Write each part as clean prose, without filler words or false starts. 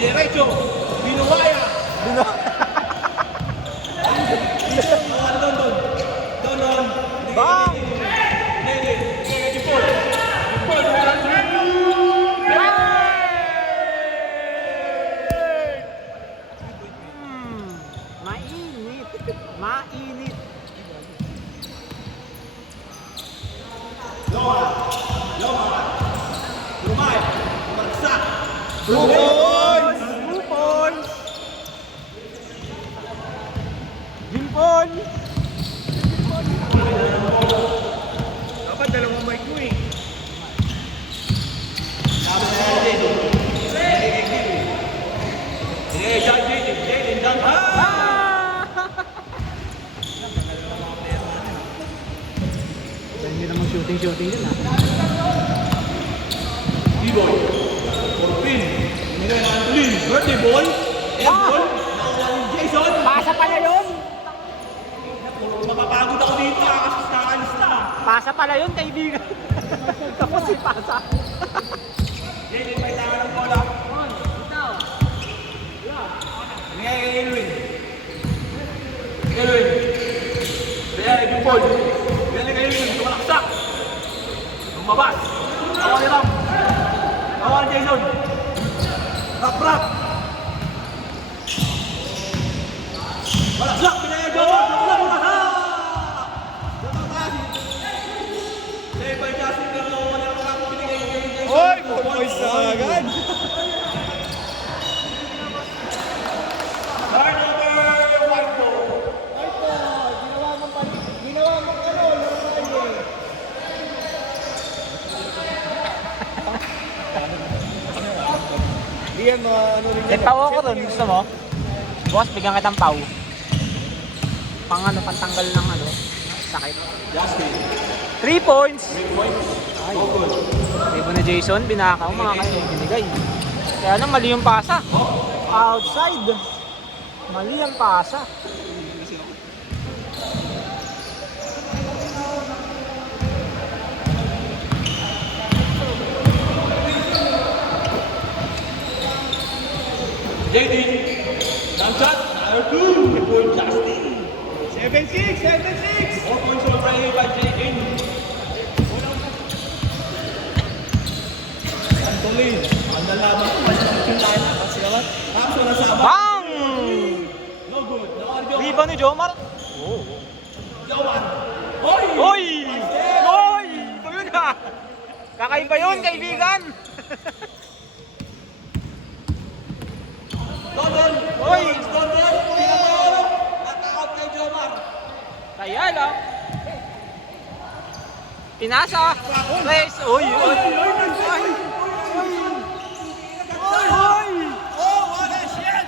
Diretso. Binuwaya. Doon. Bang! Mainit. Mainit. Lumay. Marsak. Blue points! Blue points! Jimpon! Dapat dalawang mic mo eh. Jaden, dang. Hindi naman shooting yun ah. D-boy. Corpin. Hindi na Antolin. Birthday boy. Edmond. Nakuha ni Jason. Pasa pala yun! Mapapagod ako dito ah. Kasi nakaalis na. Pasa pala yun, kaibigan. Tapos si Pasa. Jaden, may tanga ng bola. Hindi kaya kay Elwin. Kaya yung ball. Kaya kay Elwin. Tumalaksak. Lumabas. Tawa ni Ram. Tawa ni Jason. Rap. Malaksak. Pinaya Jason. By Justin pero wala pa ako binigay kay Jason. Oy! Boys na agad! Turnover, white ball. Ginawa mo ano, Hindi yan ano rin. May pau ako ron, gusto mo? Boss, bigyan kitang pau. Pang ano, pantanggal ng ano, sakit. Justin. 3 points! 3 points. Ay, Ribo na Jason, binakaw, mga kayo, binigay. Kaya ano, mali yung pasa. Outside. Mali ang pasa. JD. Jump shot. Number 2. 3 point Justin. 7-6! 4 points already by JD. Antolin. Ang dalaman ko. Mas nakikin tayo na. Kasi naman. Tapos wala sama. Bang! No good. Nakardio. Ribo ni Jomar. Jowan. Hoy! Hoy! Hoy! Yun na! Kakaiba yun, kaibigan! Dodon. Hoy! Dodon. Knock-out kay Jomar. Kaya lang. Pinasa. Tres. Uy! Uy! Uy! Oh, what a shit!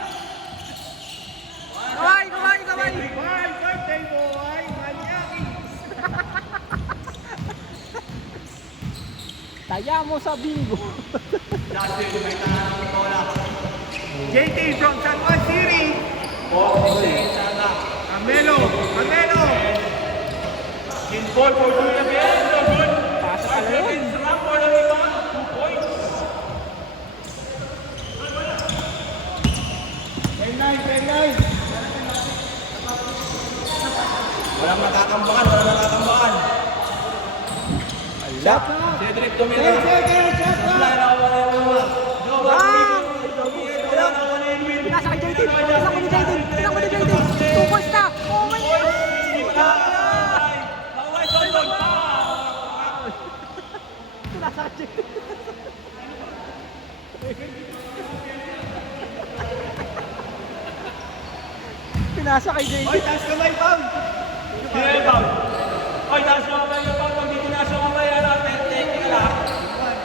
Kaway! Birthday boy! Manyaki! Taya mo sa bingo. Justin, may tanong ng bola. JT from San Juan City! Camelo! In ball for two again. No good. Pasa pala yun. Ram for the rebound. 2 points. Very nice! Walang nakakambakan. Ala. Cedric tumira. Supply na ako ng Jomar. Pinasa kay JT. Pinasa kay JT. 2 points na. Oh my God. Pinasa kay JT. Pinasa kay JT. Oy, taas kamay, Pam! Oy, taas mo ba yung